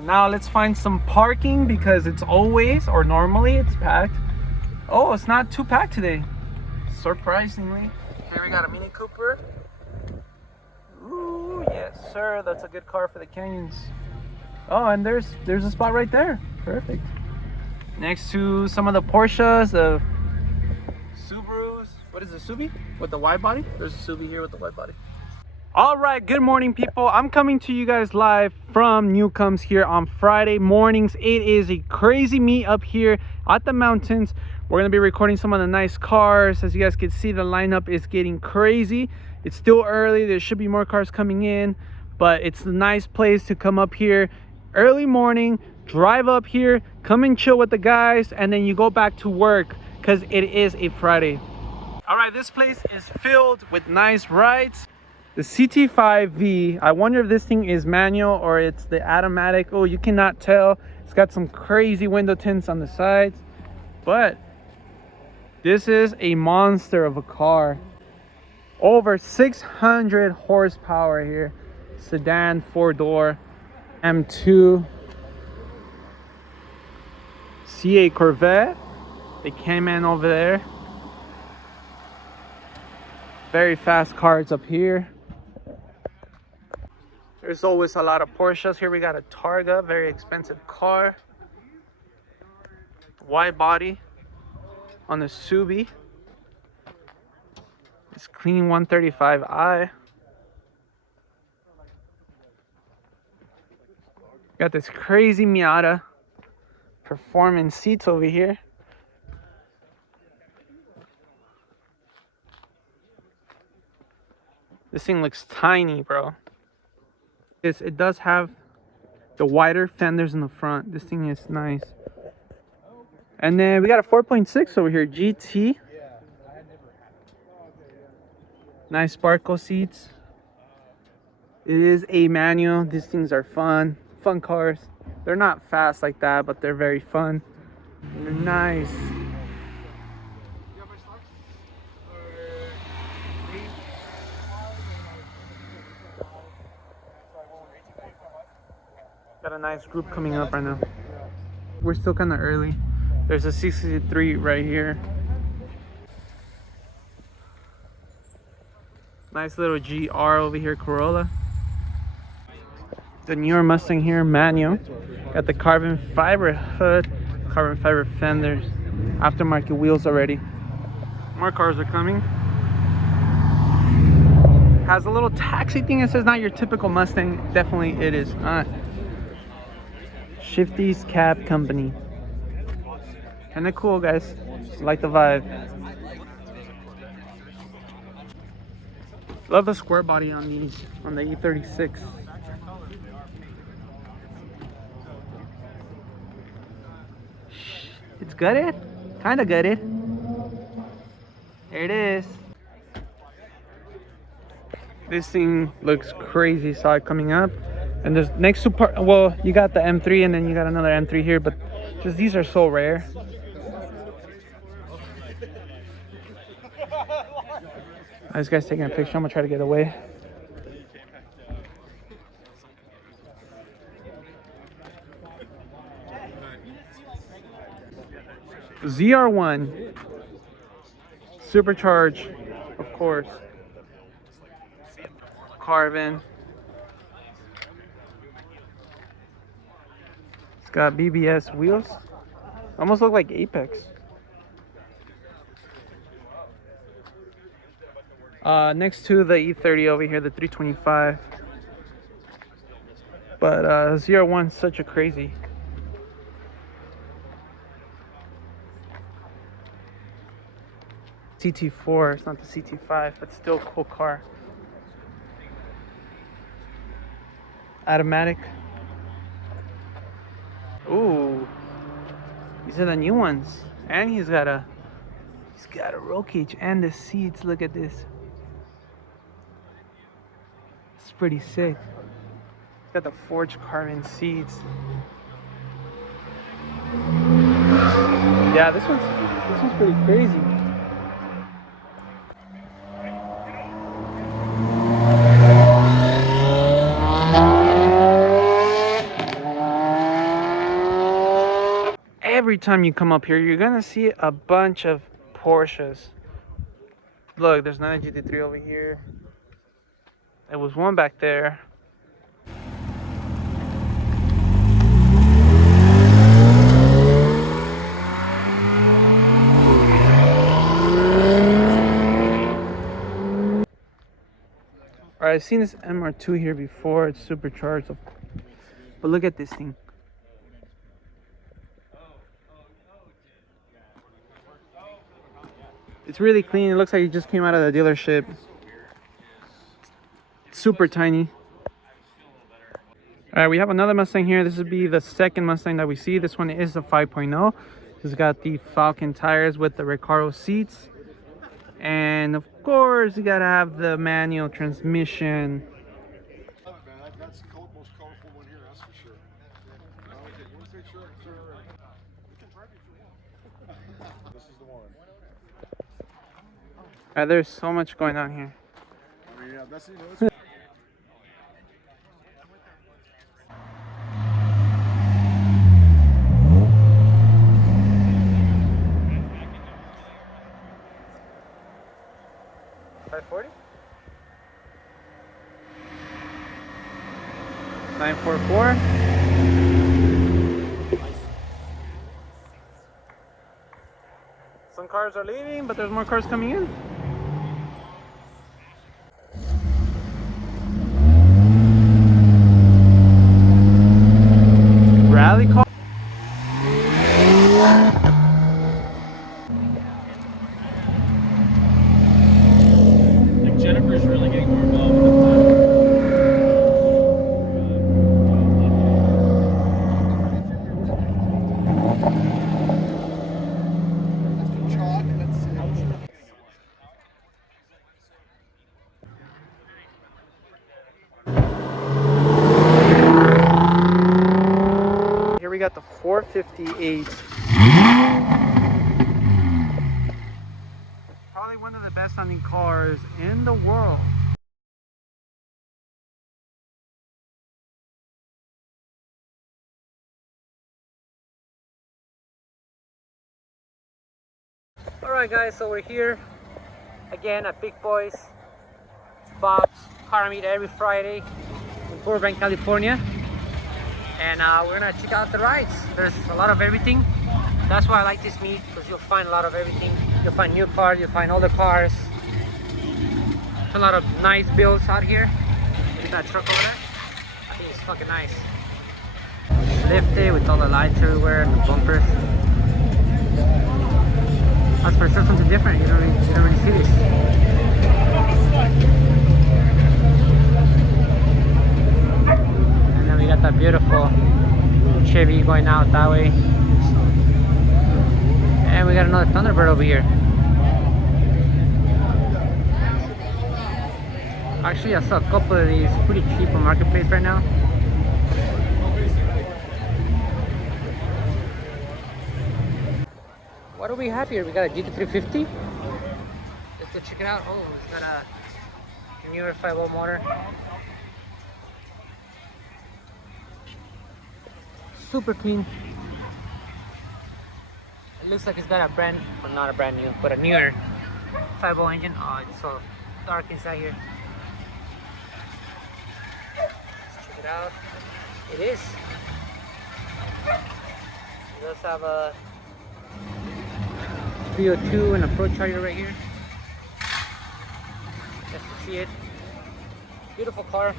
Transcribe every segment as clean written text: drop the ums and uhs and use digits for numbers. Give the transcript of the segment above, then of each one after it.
now let's find some parking because it's always, or normally it's packed. Oh, it's not too packed today, surprisingly. Here we got a Mini Cooper. Ooh, yes sir, that's a good car for the canyons. Oh, and there's a spot right there. Perfect. Next to some of the Porsches, the Subarus. What is the Subi with the wide body? There's a Subi here with the wide body. All right, good morning people. I'm coming to you guys live from Newcombs here on Friday mornings. It is a crazy meet up here at the mountains. We're gonna be recording some of the nice cars. As you guys can see, the lineup is getting crazy. It's still early, there should be more cars coming in, but it's a nice place to come up here early morning, drive up here, come and chill with the guys, and then you go back to work because it is a Friday. All right, this place is filled with nice rides. The CT5V, I wonder if this thing is manual or it's the automatic. Oh, you cannot tell. It's got some crazy window tints on the sides, but this is a monster of a car. Over 600 horsepower here. Sedan, 4-door, M2. C8 Corvette, the Cayman over there. Very fast cars up here. There's always a lot of Porsches. Here we got a Targa, very expensive car. Wide body on the Subi. It's clean 135i. Got this crazy Miata performance seats over here. This thing looks tiny, bro. It does have the wider fenders in the front. This thing is nice. And then we got a 4.6 over here, GT. Nice sparkle seats. It is a manual. These things are fun cars. They're not fast like that, but they're very fun. They're nice. Got a nice group coming up right now. We're still kind of early. There's a 63 right here. Nice little GR over here, Corolla. The newer Mustang here, manual. Got the carbon fiber hood, carbon fiber fenders, aftermarket wheels already. More cars are coming. Has a little taxi thing. It says not your typical Mustang. Definitely it is not. Shifty's Cab Company. Kinda cool, guys. Like the vibe. Love the square body on these, on the E36. It's gutted, kind of gutted. There it is. This thing looks crazy. Saw it coming up, and there's next to well, you got the M3, and then you got another M3 here, but just these are so rare. This guy's taking a picture. I'm gonna try to get away. ZR1 supercharged, of course. Carbon. It's got BBS wheels. Almost look like Apex. Next to the E30 over here, the 325. But ZR1's such a crazy. CT4, it's not the CT5, but still a cool car. Automatic. Ooh, these are the new ones. And he's got a roll cage and the seats. Look at this. It's pretty sick. It's got the forged carbon seats. Yeah, this one's pretty crazy. every time you come up here, you're gonna see a bunch of Porsches. Look, there's 9 GT3 over here. There was one back there. Alright, I've seen this MR2 here before. It's supercharged, but look at this thing. It's really clean. It looks like it just came out of the dealership. Super tiny. Alright, we have another Mustang here. This would be the second Mustang that we see. This one is a 5.0. It's got the Falcon tires with the Recaro seats. And of course, you gotta have the manual transmission. That's the most colorful one here, that's for sure. This is the one. There's so much going on here. I mean, yeah, that's, you know, it's 540? 944. Some cars are leaving, but there's more cars coming in. Rally car. Jennifer's really getting more involved with the Here we got the 458. Probably one of the best sounding cars in the world. Alright guys, so we're here again at Big Boys Bob's Car Meet every Friday in Burbank, California. And we're gonna check out the rides. There's a lot of everything. That's why I like this meet, because you'll find a lot of everything. You'll find new cars, you'll find older cars. A lot of nice builds out here. Look at that truck over there. I think it's fucking nice. Lifted with all the lights everywhere and the bumpers. That's for sure something different. You don't really see this. And then we got that beautiful Chevy going out that way. And we got another Thunderbird over here. Actually, I saw a couple of these pretty cheap on Marketplace right now. What do we have here? We got a GT350. Let's go check it out. Oh, it's got a newer 5.0 motor. Super clean. It looks like it's got a brand, well, not a brand new, but a newer 5.0 engine. Oh, it's so dark inside here. Let's check it out. It is. It does have a 302 and a Pro Charger right here. Just to see it. Beautiful car.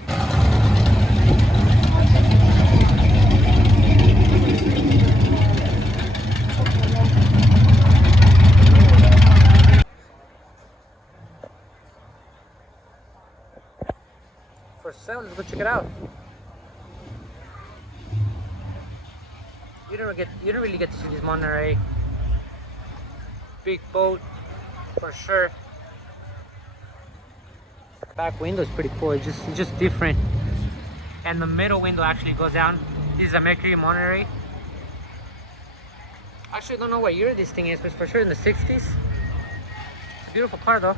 For sale, let's go check it out. You don't really get to see this Monterey. Big boat for sure. Back window is pretty cool. It's just different. And the middle window actually goes down. This is a Mercury Monterey. Actually, I don't know what year this thing is, but for sure in the 60s. It's a beautiful car though.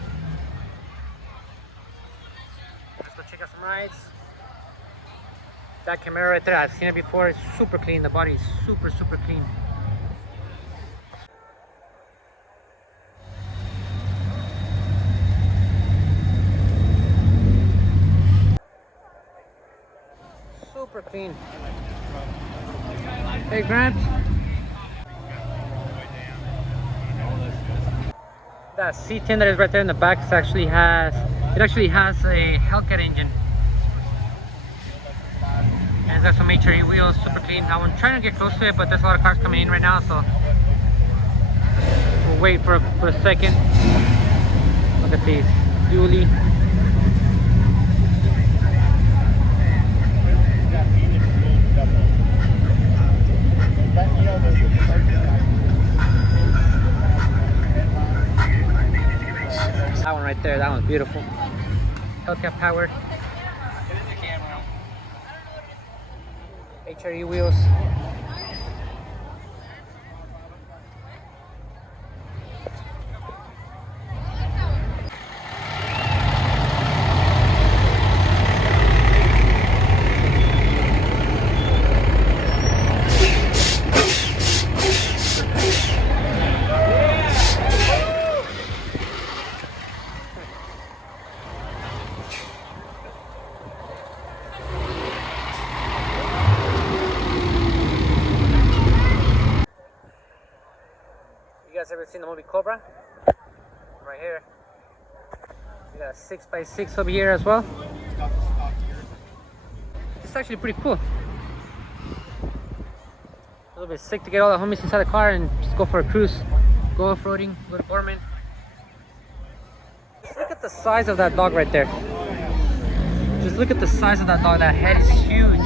Let's go check out some rides. That Camaro right there, I've seen it before. It's super clean. The body is super clean. clean. Hey, Gramps. That C10 that is right there in the back actually has a Hellcat engine. And it's got some HRE wheels, super clean. I'm trying to get close to it, but there's a lot of cars coming in right now, so we'll wait for a second. Look at these, dually. That one right there, that one's beautiful. Hellcat powered. HRE wheels. You guys ever seen the movie Cobra? Right here. We got a 6x6 over here as well. It's actually pretty cool. A little bit sick to get all the homies inside the car and just go for a cruise. Go off-roading, go to Gorman. Just look at the size of that dog right there. Just look at the size of that dog. That head is huge.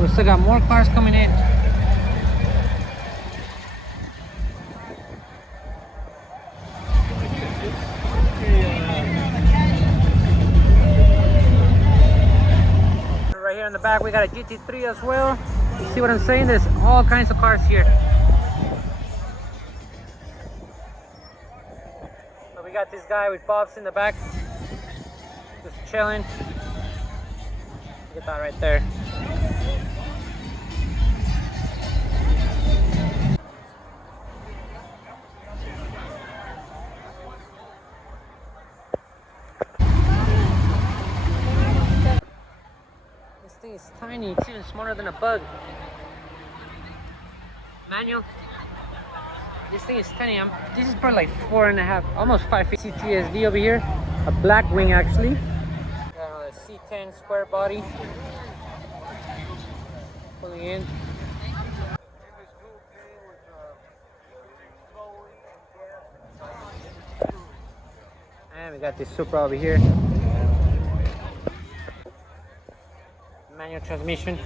We still got more cars coming in. Right here in the back we got a GT3 as well. You see what I'm saying? There's all kinds of cars here. So we got this guy with Bobs in the back, just chilling. Look at that right there. This thing is tiny, it's even smaller than a bug. Manual. This thing is tiny. This is probably like 4.5, almost 5 feet. CTSD over here. A black wing actually. Got another C10 square body. Pulling in. And we got this Supra over here. Manual transmission.